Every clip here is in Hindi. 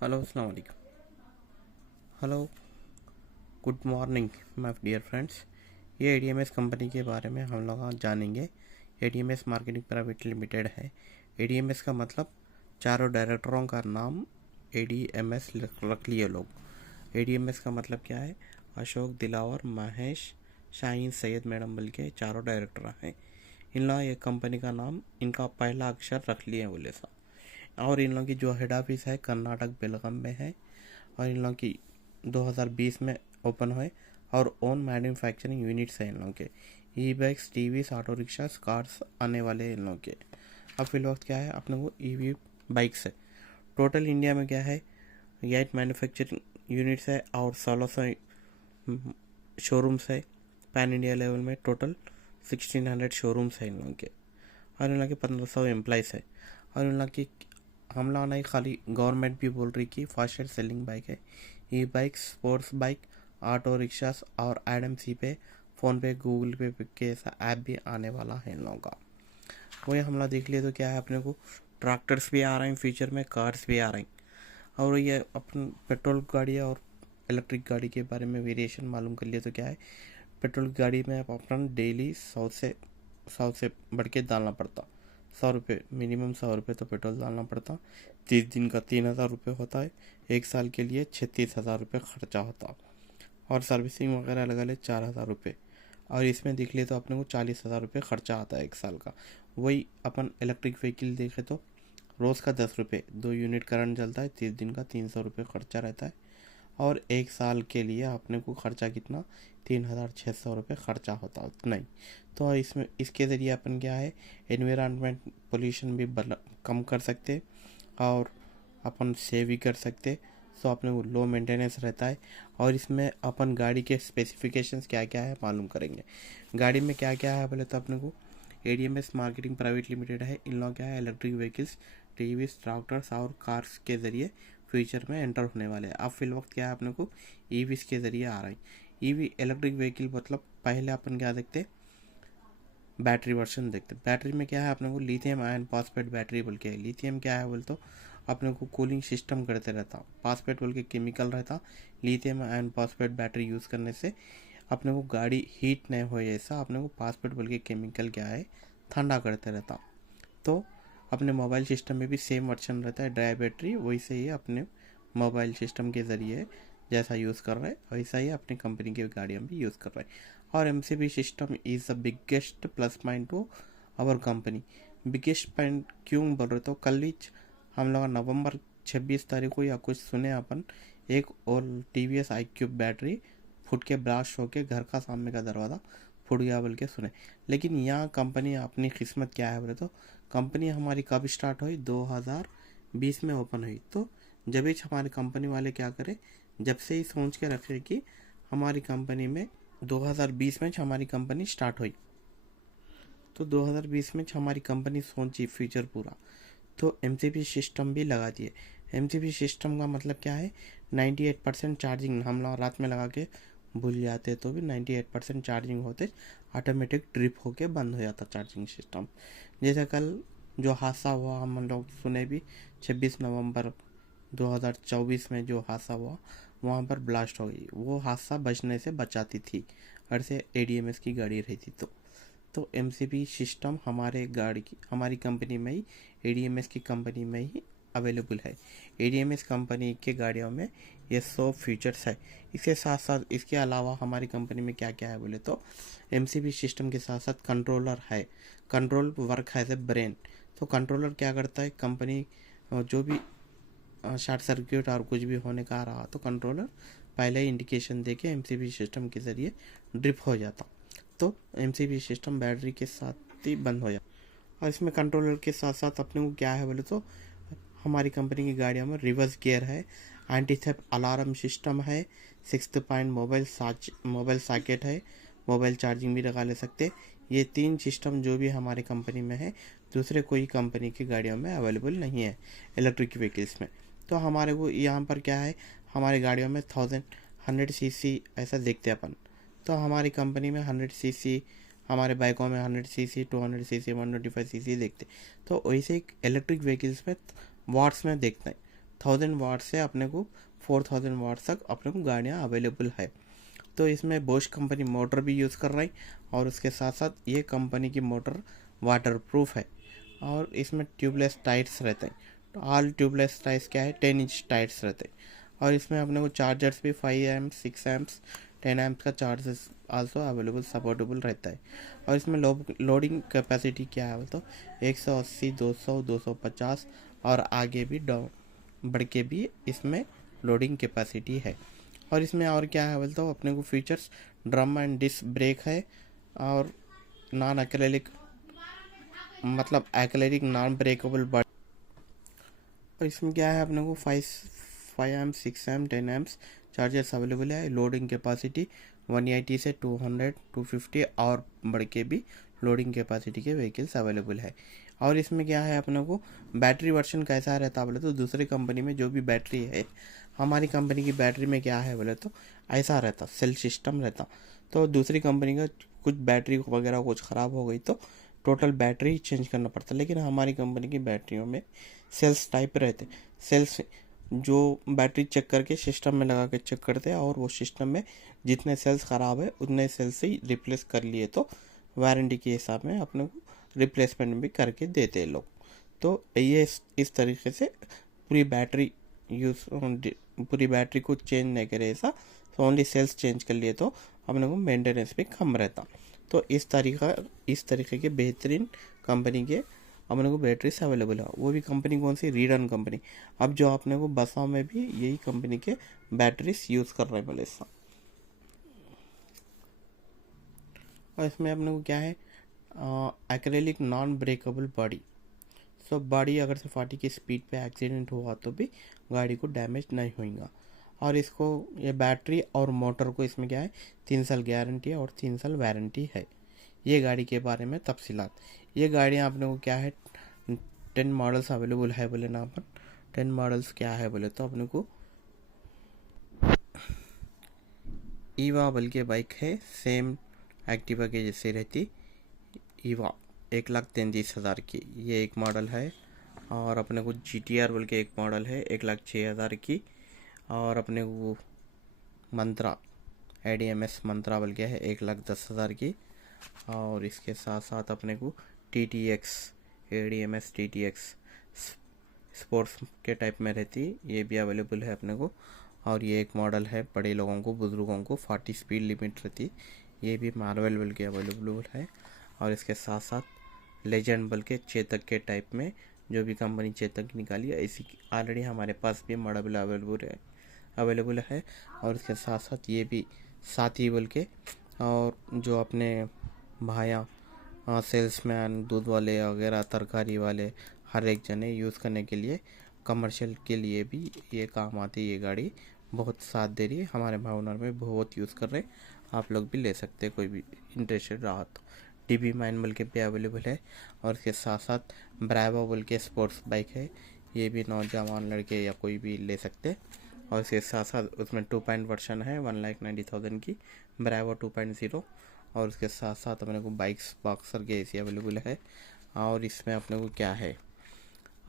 हेलो अस्सलाम वालेकुम। Hello, good morning my dear friends. ये एडीएमएस कंपनी के बारे में हम लोग आज जानेंगे। एडीएमएस मार्केटिंग प्राइवेट लिमिटेड है। एडीएमएस का मतलब चारों डायरेक्टरों का नाम एडीएमएस रख लिए लोग। एडीएमएस का मतलब क्या है? अशोक, दिलावर, महेश, शाहीन, सैयद मैडम बल के चारों डायरेक्टर हैं। इन लोग ये कंपनी का नाम इनका पहला अक्षर रख लिए बोले सा। और इन लोगों की जो हेड ऑफिस है कर्नाटक बेलगाम में है। और इन लोगों की 2020 में ओपन हुए। और ओन मैन्युफैक्चरिंग यूनिट्स हैं इन लोगों के। E bikes, TVs, auto rickshaws, cars आने वाले हैं इन लोगों के। अब फिल वक्त क्या है अपने को ईवी बाइक्स है। टोटल इंडिया में क्या है 8 मैन्युफैक्चरिंग यूनिट्स है और 1600 शोरूम्स है। पैन इंडिया लेवल में टोटल 1600 शोरूम्स है इन लोगों के। और इन लोगों के 1500 एम्प्लॉयज़ है। और इन लोगों की हम लोग नहीं खाली गवर्नमेंट भी बोल रही कि फास्टेस्ट सेलिंग बाइक है। E bike, sports bike, auto rickshaws और एडमसी पे, फ़ोन पे, गूगल पे के ऐसा ऐप भी आने वाला है इन लोगों का। वही हम लोग देख लिए तो क्या है अपने को ट्रैक्टर्स भी आ रहे हैं फ्यूचर में, कार्स भी आ रहे हैं। और ये अपन पेट्रोल गाड़ी और इलेक्ट्रिक गाड़ी के बारे में वेरिएशन मालूम कर लिए तो क्या है पेट्रोल गाड़ी में आप अपन डेली 100 से बढ़ के डालना पड़ता। 100 रुपये मिनिमम, 100 रुपये तो पेट्रोल डालना पड़ता। 30 दिन का 3,000 रुपये होता है। एक साल के लिए 36,000 रुपये खर्चा होता। और सर्विसिंग वगैरह लगा ले 4,000 रुपये। और इसमें देख लिए तो अपने को 40,000 रुपये खर्चा आता है एक साल का। वही अपन इलेक्ट्रिक व्हीकल देखे तो रोज़ का 10 रुपये, 2 यूनिट करंट जलता है। 30 दिन का 300 रुपये खर्चा रहता है। और एक साल के लिए अपने को खर्चा कितना 3,600 रुपये खर्चा होता उतना ही। तो इसमें इसके ज़रिए अपन क्या है एनवायरनमेंट पोल्यूशन भी कम कर सकते और अपन सेव भी कर सकते। सो अपने को लो मेंटेनेंस रहता है। और इसमें अपन गाड़ी के स्पेसिफिकेशंस क्या क्या है मालूम करेंगे। गाड़ी में क्या क्या है बोले तो अपने को एडीएमएस मार्केटिंग प्राइवेट लिमिटेड है। इन लोग क्या है इलेक्ट्रिक व्हीकल्स, टीवीज, ट्रैक्टर्स और कार्स के ज़रिए फ्यूचर में एंटर होने वाले हैं। अब फिल वक्त क्या है अपने को ईवीस के ज़रिए आ रहा है। ईवी इलेक्ट्रिक व्हीकल मतलब पहले अपन क्या देखते बैटरी वर्जन देखते। बैटरी में क्या है अपने को लिथियम आयन फॉस्फेट बैटरी बोल के है। लिथियम क्या है बोल तो अपने को कूलिंग सिस्टम करते रहता। फॉस्फेट बोल के केमिकल रहता। Lithium ion phosphate battery use करने से अपने को गाड़ी हीट नहीं हो ऐसा अपने को फॉस्फेट बोल के केमिकल क्या है ठंडा करते रहता। तो अपने मोबाइल सिस्टम में भी सेम वर्जन रहता है ड्राई बैटरी। वैसे ही अपने मोबाइल सिस्टम के ज़रिए जैसा यूज़ कर रहे हैं वैसा ही अपनी कंपनी की गाड़ियाँ भी यूज़ कर रहे हैं। और MCB system is the biggest plus point to our company. Biggest point क्यों बोल रहे तो कल ही हम लोग नवंबर 26 तारीख को या कुछ सुने अपन एक और टीवीएस iQube बैटरी फुट के ब्लास्ट होके घर का सामने का दरवाज़ा फुट गया बोल के सुने। लेकिन यहाँ कंपनी अपनी किस्मत क्या है बोले तो कंपनी हमारी कब स्टार्ट हुई 2020 में ओपन हुई। तो जब ही हमारी कंपनी वाले क्या करे जब से ही सोच के रखे कि हमारी कंपनी में 2020 में हमारी कंपनी स्टार्ट हुई। तो 2020 में हमारी कंपनी सोची फ्यूचर पूरा। तो एमसीबी सिस्टम भी लगा दिए। एमसीबी सिस्टम का मतलब क्या है 98% चार्जिंग हम लोग रात में लगा के भूल जाते तो भी 98% चार्जिंग होते ऑटोमेटिक ट्रिप होके बंद हो जाता चार्जिंग सिस्टम। जैसे कल जो हादसा हुआ हम लोग सुने भी 26 नवंबर 2024 में जो हादसा हुआ वहाँ पर ब्लास्ट हो गई। वो हादसा बचने से बचाती थी अगर से एडीएमएस की गाड़ी रहती तो एमसीबी सिस्टम हमारी कंपनी में ही एडीएमएस की कंपनी में ही अवेलेबल है। एडीएमएस कंपनी के गाड़ियों में ये 100 फीचर्स है। इसके साथ साथ इसके अलावा हमारी कंपनी में क्या क्या है बोले तो एमसीबी सिस्टम के साथ साथ कंट्रोलर है। Control work has a brain. तो कंट्रोलर क्या करता है कंपनी जो भी शॉर्ट सर्किट और कुछ भी होने का रहा तो कंट्रोलर पहले ही इंडिकेशन दे के एमसीबी सिस्टम के ज़रिए ड्रिप हो जाता। तो एमसीबी सिस्टम बैटरी के साथ ही बंद हो जाता। और इसमें कंट्रोलर के साथ साथ अपने को क्या है बोले तो हमारी कंपनी की गाड़ियों में रिवर्स गियर है, एंटी थेफ्ट अलार्म सिस्टम है, 6th पॉइंट मोबाइल सॉकेट है, मोबाइल चार्जिंग भी लगा ले सकते। ये 3 सिस्टम जो भी हमारी कंपनी में है दूसरे कोई कंपनी की गाड़ियों में अवेलेबल नहीं है इलेक्ट्रिक व्हीकल्स में। तो हमारे को यहाँ पर क्या है हमारी गाड़ियों में 100 ऐसा देखते अपन। तो हमारी कंपनी में 100 हमारे बाइकों में 100 200 125 देखते। तो वैसे इलेक्ट्रिक व्हीकल्स में वाट्स में देखते हैं। 1000 वाट से अपने को 4000 वाट तक अपने को गाड़ियाँ अवेलेबल है। तो इसमें बोश कंपनी मोटर भी यूज़ कर रही और उसके साथ साथ ये कंपनी की मोटर वाटर प्रूफ है और इसमें ट्यूबलेस टायर्स रहते हैं। तो ऑल ट्यूबलेस टायर्स क्या है, 10 इंच टायर्स रहते हैं और इसमें अपने को चार्जर्स भी 5 एम्स 6 एम्स 10 एम्स का चार्जर्स आल्सो अवेलेबल सपोर्टेबल रहता है। और इसमें लोडिंग कैपेसिटी क्या है तो 180 200 250 और आगे भी डाउन बढ़ के भी इसमें लोडिंग कैपेसिटी है। और इसमें और क्या है बोलते हो अपने को features, drum and disc brake है और नॉन एक्रेलिक मतलब एक्रेलिक नॉन ब्रेकेबल बॉडी। और इसमें क्या है अपने को 5 amps 6 amp 10 amps chargers available है। लोडिंग कैपेसिटी 180 से 200 250 और बढ़ के भी लोडिंग कैपेसिटी के व्हीकल्स अवेलेबल है। और इसमें क्या है अपने को बैटरी वर्जन कैसा रहता है बोले तो दूसरी कंपनी में जो भी बैटरी है, हमारी कंपनी की बैटरी में क्या है बोले तो ऐसा रहता, सेल सिस्टम रहता। तो दूसरी कंपनी का कुछ बैटरी वगैरह कुछ ख़राब हो गई तो टोटल बैटरी ही चेंज करना पड़ता, लेकिन हमारी कंपनी की बैटरियों में सेल्स टाइप रहते। सेल्स जो बैटरी चेक करके सिस्टम में लगा के चेक करते हैं और वो सिस्टम में जितने सेल्स ख़राब है उतने सेल्स ही रिप्लेस कर लिए तो वारंटी के हिसाब में अपने को रिप्लेसमेंट भी करके देते हैं लोग। तो ये इस तरीके से पूरी बैटरी पूरी बैटरी को चेंज नहीं करे ऐसा, तो ओनली सेल्स चेंज कर लिए तो अपने को मेंटेनेंस भी कम रहता। तो इस तरीके के बेहतरीन कंपनी के अपने को बैटरीज अवेलेबल है। वो भी कंपनी कौन सी, रीडन कंपनी। अब जो अपने को बसों में भी यही कंपनी के बैटरीज यूज़ कर रहे हैं बोले ऐसा। और इसमें अपने को क्या है acrylic non breakable body. So body अगर से 40 की स्पीड पे एक्सीडेंट हुआ तो भी गाड़ी को डैमेज नहीं होगा। और इसको ये बैटरी और मोटर को इसमें क्या है 3 साल गारंटी है और 3 साल वारंटी है। ये गाड़ी के बारे में तफसीलात। ये गाड़ियाँ अपने को क्या है 10 मॉडल्स अवेलेबल है बोले ना अपन। 10 मॉडल्स क्या है बोले तो अपने को ईवा बल के बाइक है, सेम एक्टिवा के जैसे रहती। ईवा 1,33,000 की ये एक मॉडल है। और अपने को GTR बोल के एक मॉडल है 1,06,000 की। और अपने को मंत्रा ADMS मंत्रा बोल के है 1,10,000 की। और इसके साथ साथ अपने को TTX ADMS TTX स्पोर्ट्स के टाइप में रहती, ये भी अवेलेबल है अपने को। और ये एक मॉडल है बड़े लोगों को बुज़ुर्गों को 40 स्पीड लिमिट रहती, ये भी मार्वल बोल के अवेलेबल है। और इसके साथ साथ लेजेंड बोल के चेतक के टाइप में जो भी कंपनी चेतक निकाली है ऐसी ऑलरेडी हमारे पास भी मॉडल अवेलेबल है। और इसके साथ साथ ये भी साथी बोल के, और जो अपने भाया सेल्समैन दूध वाले वगैरह तरकारी वाले हर एक जने यूज़ करने के लिए कमर्शियल के लिए भी ये काम आती है। ये गाड़ी बहुत साथ दे रही है, हमारे भावनगर में बहुत यूज़ कर रहे हैं, आप लोग भी ले सकते हैं कोई भी इंटरेस्टेड रहा तो। DB माइन बोल के भी अवेलेबल है। और इसके साथ साथ ब्रावो बोल के स्पोर्ट्स बाइक है, ये भी नौजवान लड़के या कोई भी ले सकते हैं। और इसके साथ साथ उसमें 2 वर्जन है 1,90,000 की ब्रावो 2.0। और उसके साथ साथ अपने को बाइक्स बॉक्सर के AC अवेलेबल है। और इसमें अपने को क्या है,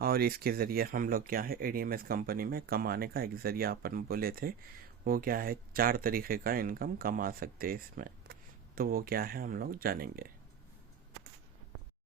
और इसके ज़रिए हम लोग क्या है ADMS कंपनी में कमाने का एक ज़रिया अपन बोले थे, वो क्या है 4 तरीके का इनकम कमा सकते हैं इसमें। तो वो क्या है हम लोग जानेंगे।